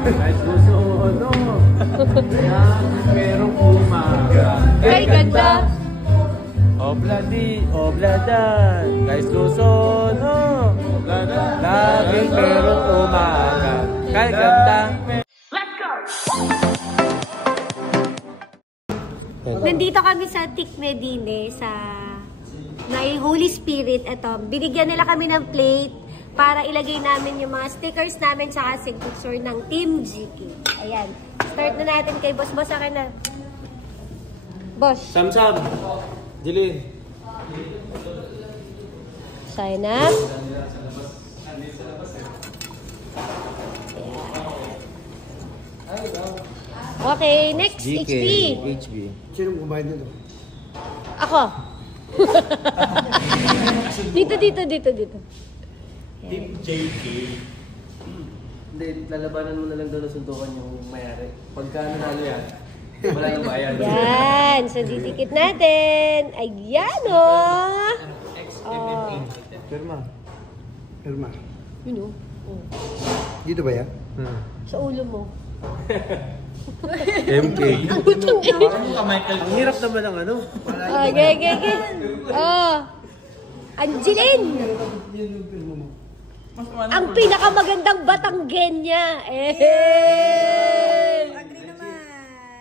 Kahit gusto ano. Merong umaga. Ay, ganda. Obladi, obladan. Guys, Luzon, oh. Laging merong umaga. Kahit ganda. Let's go! Nandito kami sa Tikmedine, sa may Holy Spirit. Ito, binigyan nila kami ng plate para ilagay namin yung mga stickers namin tsaka signature ng Team GK. Ayan. Start na natin kay Boss. Boss, akin na. Boss. Sam-sam. Jilin. Sign up. Okay, next. GK, HB. Sino kumain nito? Ako. Dito. Team JK. Hindi, lalabanan mo na lang doon na suntukan yung mayari. Pagka nanalo yan, wala nang bayan. Yan. So, didikit natin. Ayan, oh. Pirma. Yun, oh. Dito ba yan? Sa ulo mo. MK. Ang gutong eh. Ang hirap naman ang ano. Okay. Oh. Angeline. Ang pinakamagandang Batanggenya. Agree naman.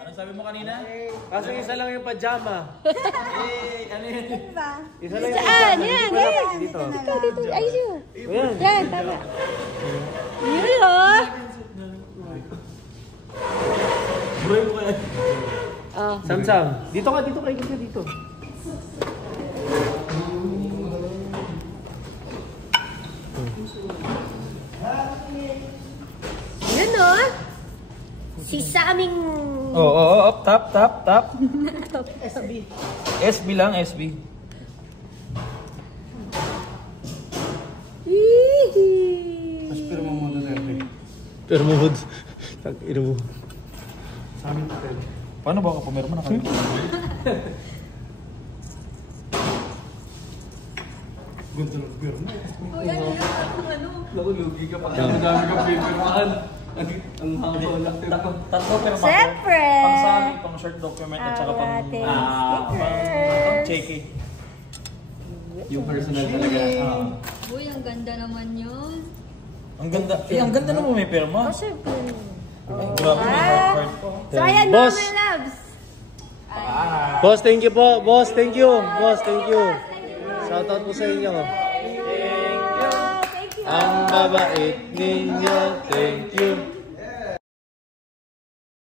Anong sabi mo kanina? Kasi isa lang yung pajama. Ano yun? Diba? Isa lang yung Saan? pajama. Yan. Dito. Dito. Ayos yun. Ayan. Yan, tama. Yun, oh. Buhay mo kaya. Oh. Sam-sam. Dito ka. Dito. Yun, oh. Si Saming... Tap. SB lang, SB. Pero mo muna Duterte. Pero mo. Tag-ino mo. Sa amin hotel. Paano ba ka pumirma na kayo? Ganda ng beer mo. Naku, lugi ka pa. Ang dami kang pipirmahan. Ang haba lang. Tatlo pero Siyempre. Pang sabi, pang short document at saka pang checky. Yung personal talaga. Uy, ang ganda naman yun. Ang ganda. Ang ganda naman may pirma. Oh, siyempre. Grabe may heart po. So, ayan, Boss. mga loves. Boss, thank you po. Boss, thank you. Shoutout po sa inyo. Thank you. Ang babait ninyo. Thank you.